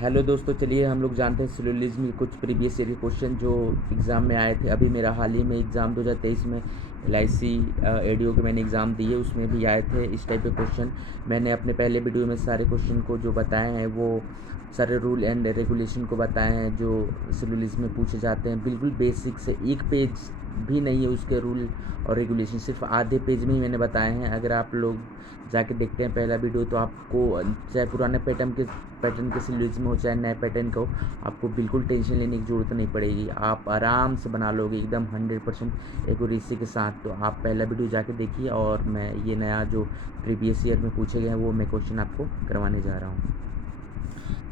Hello दोस्तों, चलिए हम लोग जानते हैं सिलोजिज्म के कुछ प्रीवियस ईयर के क्वेश्चन जो एग्ज़ाम में आए थे। अभी मेरा हाल ही में एग्ज़ाम 2023 में LIC एडीओ के मैंने एग्ज़ाम दिए, उसमें भी आए थे इस टाइप के क्वेश्चन। मैंने अपने पहले वीडियो में सारे क्वेश्चन को जो बताए हैं वो सारे रूल एंड रेगुलेशन को बताए हैं जो सिलोजिज्म में पूछे जाते हैं। बिल्कुल बेसिक से एक पेज भी नहीं है उसके रूल और रेगुलेशन, सिर्फ आधे पेज में ही मैंने बताए हैं। अगर आप लोग जाके देखते हैं पहला वीडियो तो आपको चाहे पुराने पैटर्न के सिलोजिज्म हो चाहे नए पैटर्न का हो, आपको बिल्कुल टेंशन लेने की ज़रूरत नहीं पड़ेगी। आप आराम से बना लोगे एकदम 100% एक्यूरेसी के साथ। तो आप पहला वीडियो जाके देखिए और मैं ये नया जो प्रीवियस ईयर में पूछे गए हैं वो मैं क्वेश्चन आपको करवाने जा रहा हूँ।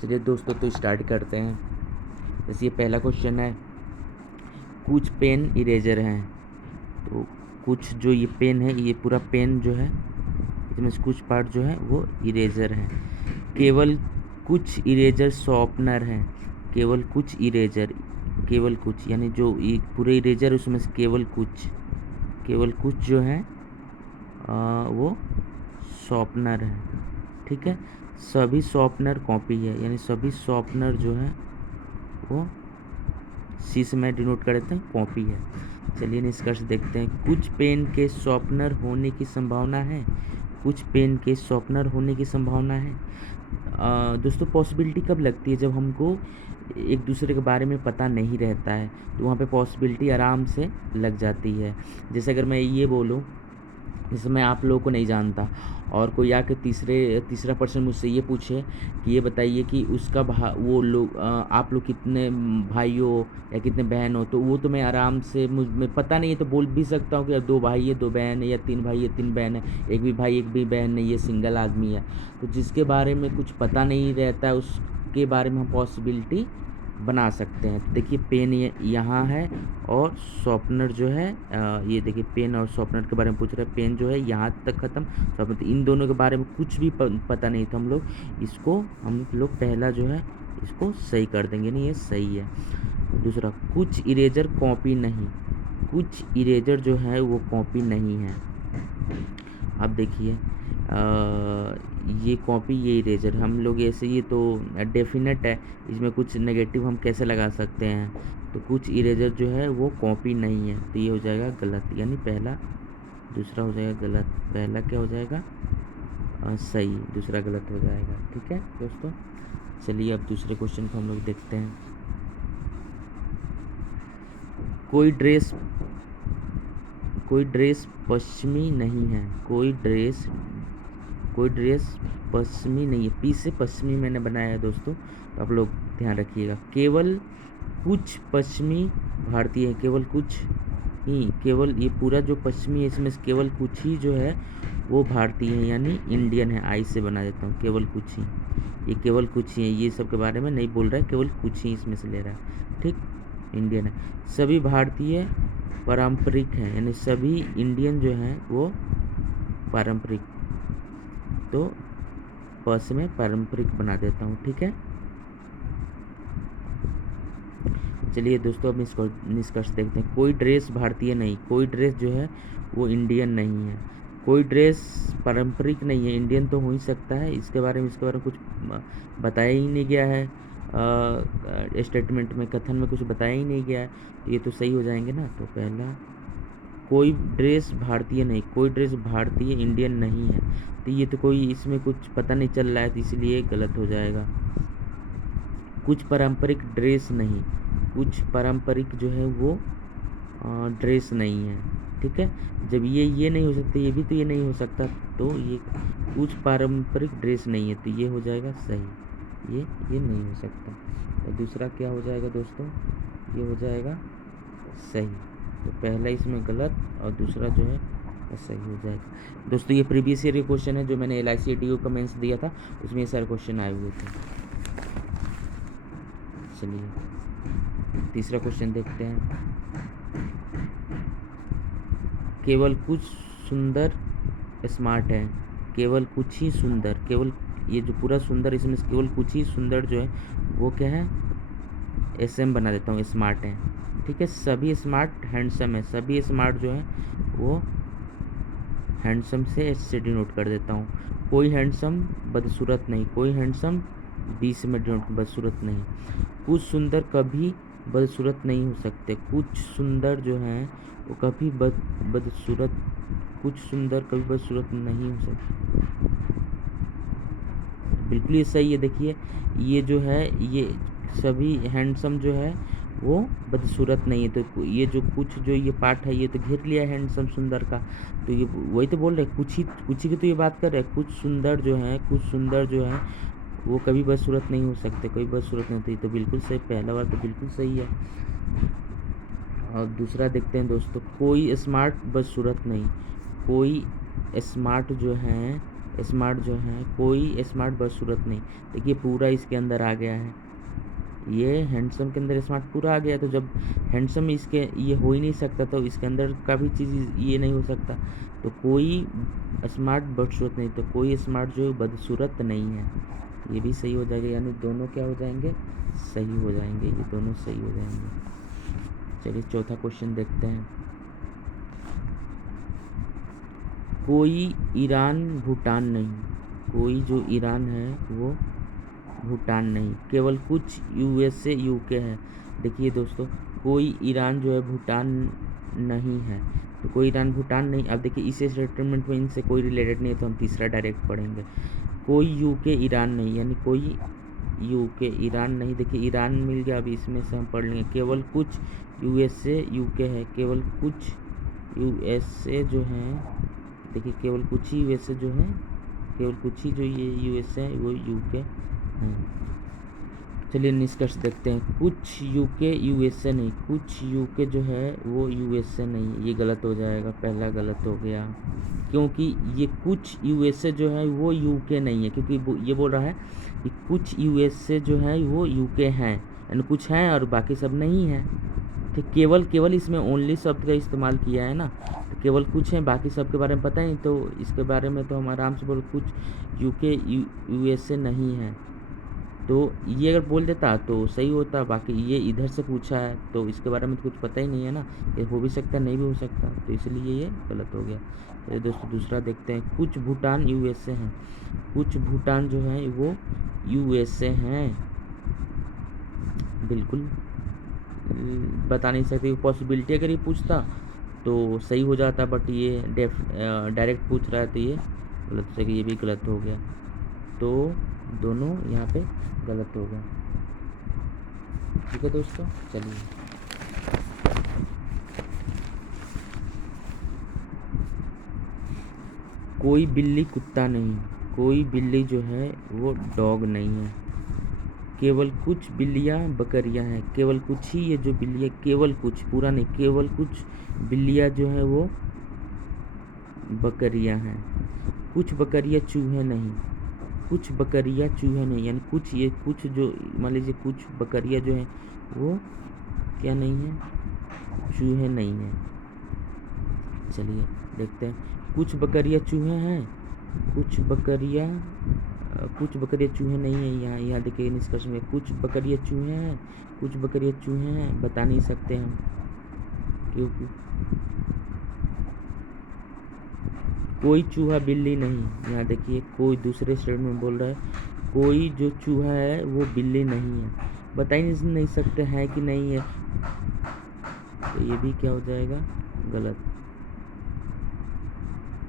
चलिए दोस्तों, तो स्टार्ट करते हैं। जैसे ये पहला क्वेश्चन है, कुछ पेन इरेजर हैं। तो कुछ जो ये पेन है, ये पूरा पेन जो है इसमें से कुछ पार्ट जो है वो इरेजर है। केवल कुछ इरेजर शॉर्पनर हैं। केवल कुछ इरेजर, केवल कुछ यानी जो ये पूरे इरेजर उसमें से केवल कुछ जो है वो शॉर्पनर है। ठीक है, सभी शॉर्पनर कॉपी है, यानी सभी शॉर्पनर जो है वो सी से मैं डिनोट कर देते हैं कॉपी है। चलिए निष्कर्ष देखते हैं। कुछ पेन के शॉर्पनर होने की संभावना है। कुछ पेन के शॉर्पनर होने की संभावना है। दोस्तों, पॉसिबिलिटी कब लगती है? जब हमको एक दूसरे के बारे में पता नहीं रहता है तो वहाँ पे पॉसिबिलिटी आराम से लग जाती है। जैसे अगर मैं ये बोलूँ, जैसे मैं आप लोगों को नहीं जानता और कोई आके तीसरा पर्सन मुझसे ये पूछे कि ये बताइए कि उसका वो लोग आप लोग कितने भाई हो या कितने बहन हो, तो वो तो मैं आराम से मैं पता नहीं है तो बोल भी सकता हूँ कि 2 भाई है 2 बहन है, या 3 भाई है 3 बहन है, एक भी भाई एक भी बहन नहीं, ये सिंगल आदमी है। तो जिसके बारे में कुछ पता नहीं रहता है उसके बारे में हम पॉसिबिलिटी बना सकते हैं। तो देखिए पेन ये यहाँ है और शॉर्पनर जो है ये देखिए पेन और शॉर्पनर के बारे में पूछ रहा है। पेन जो है यहाँ तक ख़त्म, शॉर्पनर तो इन दोनों के बारे में कुछ भी पता नहीं, तो हम लोग पहला जो है इसको सही कर देंगे, नहीं ये सही है। दूसरा, कुछ इरेजर कॉपी नहीं। कुछ इरेजर जो है वो कॉपी नहीं है। अब देखिए ये कॉपी ये इरेजर हम लोग ऐसे, ये तो डेफिनेट है, इसमें कुछ नेगेटिव हम कैसे लगा सकते हैं। तो कुछ इरेजर जो है वो कॉपी नहीं है, तो ये हो जाएगा गलत, यानी पहला दूसरा हो जाएगा गलत। पहला क्या हो जाएगा सही, दूसरा गलत हो जाएगा। ठीक है दोस्तों, चलिए अब दूसरे क्वेश्चन को हम लोग देखते हैं। कोई ड्रेस पश्चिमी नहीं है। कोई ड्रेस पश्चिमी नहीं है। पी से पश्चिमी मैंने बनाया है दोस्तों, तो आप लोग ध्यान रखिएगा। केवल कुछ पश्चिमी भारतीय है। केवल ये पूरा जो पश्चिमी है इसमें से केवल कुछ ही जो है वो भारतीय है, यानी इंडियन है। आई से बना देता हूँ, केवल कुछ ही, ये केवल कुछ ही है, ये सब के बारे में नहीं बोल रहा है, केवल कुछ ही इसमें से ले रहा है। ठीक, इंडियन है। सभी भारतीय पारंपरिक हैं, यानी सभी इंडियन जो हैं वो पारंपरिक, तो पस में पारंपरिक बना देता हूँ। ठीक है, चलिए दोस्तों अब इसको निष्कर्ष देखते हैं। कोई ड्रेस भारतीय नहीं। कोई ड्रेस जो है वो इंडियन नहीं है। कोई ड्रेस पारंपरिक नहीं है, इंडियन तो हो ही सकता है। इसके बारे में कुछ बताया ही नहीं गया है, स्टेटमेंट में, कथन में कुछ बताया ही नहीं गया है, तो ये तो सही हो जाएंगे ना। तो पहला, कोई ड्रेस भारतीय नहीं, कोई ड्रेस भारतीय इंडियन नहीं है, तो ये तो कोई इसमें कुछ पता नहीं चल रहा है, तो इसलिए गलत हो जाएगा। कुछ पारंपरिक ड्रेस नहीं, कुछ पारंपरिक जो है वो ड्रेस नहीं है। ठीक है, जब ये नहीं हो सकता, ये भी तो ये नहीं हो सकता, तो ये कुछ पारंपरिक ड्रेस नहीं है, तो ये हो जाएगा सही, ये नहीं हो सकता। तो दूसरा क्या हो जाएगा दोस्तों, ये हो जाएगा सही। तो पहला इसमें गलत और दूसरा जो है सही हो जाएगा। दोस्तों, ये प्रीवियस ईयर क्वेश्चन है जो मैंने LIC एडीओ का मेंस दिया था, उसमें ये सारे क्वेश्चन आए हुए थे। चलिए तीसरा क्वेश्चन देखते हैं। केवल कुछ सुंदर स्मार्ट है। केवल कुछ ही सुंदर, केवल ये जो पूरा सुंदर इसमें से केवल कुछ ही सुंदर जो है वो क्या है, SM बना देता हूँ, स्मार्ट है। ठीक है, सभी स्मार्ट हैंडसम है। सभी स्मार्ट जो है वो हैंडसम से S से डिनोट कर देता हूँ। कोई हैंडसम बदसूरत नहीं। कोई हैंडसम बीच में डॉट बदसूरत नहीं। कुछ सुंदर कभी बदसूरत नहीं हो सकते। कुछ सुंदर जो हैं वो कभी बदसूरत कुछ सुंदर कभी बदसूरत नहीं हो सकते। बिल्कुल ये सही है। देखिए ये जो है ये सभी हैंडसम जो है वो बदसूरत नहीं है। तो ये जो कुछ जो ये पार्ट है ये तो घेर लिया है हैंडसम सुंदर का। तो ये वही तो बोल रहे हैं, कुछ ही की तो ये बात कर रहे हैं। कुछ सुंदर जो है वो कभी बदसूरत नहीं हो सकते, कभी बदसूरत नहीं होती। तो बिल्कुल सही, पहला बार तो बिल्कुल सही है। और दूसरा देखते हैं दोस्तों, कोई स्मार्ट बदसूरत नहीं। कोई स्मार्ट जो है कोई स्मार्ट बदसूरत नहीं। देखिए पूरा इसके अंदर आ गया है, ये हैंडसम के अंदर स्मार्ट पूरा आ गया। तो जब हैंडसम इसके ये हो ही नहीं सकता तो इसके अंदर का भी चीज़ ये नहीं हो सकता। तो कोई स्मार्ट बदसूरत नहीं, तो कोई स्मार्ट जो बदसूरत नहीं है, ये भी सही हो जाएगा। यानी दोनों क्या हो जाएंगे, सही हो जाएंगे, ये दोनों सही हो जाएंगे। चलिए चौथा क्वेश्चन देखते हैं। कोई ईरान भूटान नहीं। कोई जो ईरान है वो भूटान नहीं। केवल कुछ यूएसए यूके है। देखिए दोस्तों, कोई ईरान जो है भूटान नहीं है। तो कोई ईरान भूटान नहीं। अब देखिए इस स्टेटमेंट में इनसे कोई रिलेटेड नहीं है, तो हम तीसरा डायरेक्ट पढ़ेंगे। कोई यूके ईरान नहीं, यानी कोई यूके ईरान नहीं। देखिए ईरान मिल गया, अभी इसमें से हम पढ़ लेंगे। केवल कुछ यूएसए यूके है। केवल कुछ यूएसए जो है, देखिए केवल कुछ ही यूएसए जो है, केवल कुछ ही जो ये यूएसए है वो यूके हैं। चलिए निष्कर्ष देखते हैं। कुछ यूके यूएसए नहीं। कुछ यूके जो है वो यूएसए नहीं, ये गलत हो जाएगा, पहला गलत हो गया। क्योंकि ये कुछ यूएसए जो है वो यूके नहीं है, क्योंकि ये बोल रहा है कि कुछ यूएसए जो है वो यूके हैं, यानी कुछ हैं और बाकी सब नहीं है। ठीक, केवल इसमें ओनली शब्द का इस्तेमाल किया है ना, तो केवल कुछ हैं, बाकी सब के बारे में पता नहीं। तो इसके बारे में तो हम आराम से बोल, कुछ यूके यूएसए नहीं है। तो ये अगर बोल देता तो सही होता। बाकी ये इधर से पूछा है तो इसके बारे में तो कुछ पता ही नहीं है ना, ये हो भी सकता है नहीं भी हो सकता, तो इसलिए ये गलत हो गया। तो दोस्तों दूसरा देखते हैं। कुछ भूटान यूएसए हैं। कुछ भूटान जो है वो यूएसए हैं, बिल्कुल बता नहीं सकते। पॉसिबिलिटी अगर ये पूछता तो सही हो जाता, बट ये डायरेक्ट पूछ रहा है तो ये गलत हो, ये भी गलत हो गया। तो दोनों यहाँ पे गलत हो गया। ठीक है दोस्तों, चलिए कोई बिल्ली कुत्ता नहीं। कोई बिल्ली जो है वो डॉग नहीं है। केवल कुछ बिल्लियाँ बकरियाँ हैं। केवल कुछ ही ये जो बिल्लियाँ, केवल कुछ, पूरा नहीं, केवल कुछ बिल्लियाँ जो है वो बकरियाँ हैं। कुछ बकरियाँ चूहे नहीं। कुछ बकरियाँ चूहे नहीं, यानी कुछ ये कुछ जो मान लीजिए कुछ बकरियाँ जो हैं वो क्या नहीं है, चूहे नहीं हैं। चलिए देखते हैं। कुछ बकरियाँ चूहे हैं। कुछ बकरियाँ चूहे नहीं है। यहाँ देखिए निष्कर्ष में कुछ बकरियाँ चूहे हैं, कुछ बकरियाँ चूहे हैं, बता नहीं सकते हम, क्योंकि कोई चूहा बिल्ली नहीं। यहाँ देखिए कोई दूसरे स्टेटमेंट में बोल रहा है कोई जो चूहा है वो बिल्ली नहीं है, बता ही नहीं सकते हैं कि नहीं है, तो ये भी क्या हो जाएगा, गलत।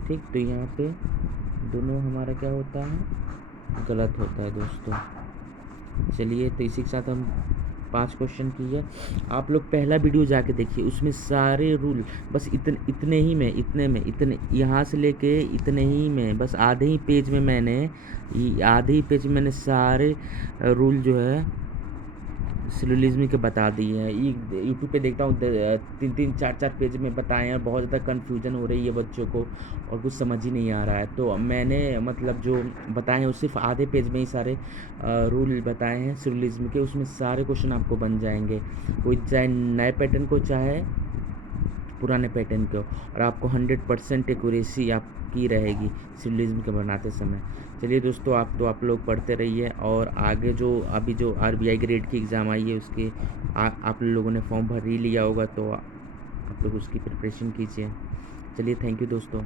ठीक, तो यहाँ पे दोनों हमारा क्या होता है, गलत होता है दोस्तों। चलिए तो इसी के साथ हम 5 क्वेश्चन किए। आप लोग पहला वीडियो जाके देखिए, उसमें सारे रूल बस इतने यहाँ से लेके इतने ही में, बस आधे ही पेज में मैंने सारे रूल जो है सिलोजिज्म के बता दिए हैं। ये यूट्यूब पे देखता हूँ 3-3 4-4 पेज में बताए हैं, बहुत ज़्यादा कन्फ्यूजन हो रही है बच्चों को और कुछ समझ ही नहीं आ रहा है। तो मैंने मतलब जो बताए हैं वो सिर्फ आधे पेज में ही सारे रूल बताए हैं सिलोजिज्म के, उसमें सारे क्वेश्चन आपको बन जाएंगे, कोई चाहे नए पैटर्न को चाहे पुराने पैटर्न को, और आपको 100% एक्यूरेसी आपकी रहेगी सिलोजिज्म के बनाते समय। चलिए दोस्तों, आप लोग पढ़ते रहिए, और आगे जो अभी जो RBI ग्रेड की एग्ज़ाम आई है उसके आप लोगों ने फॉर्म भर ही लिया होगा, तो आप लोग उसकी प्रिपरेशन कीजिए। चलिए थैंक यू दोस्तों।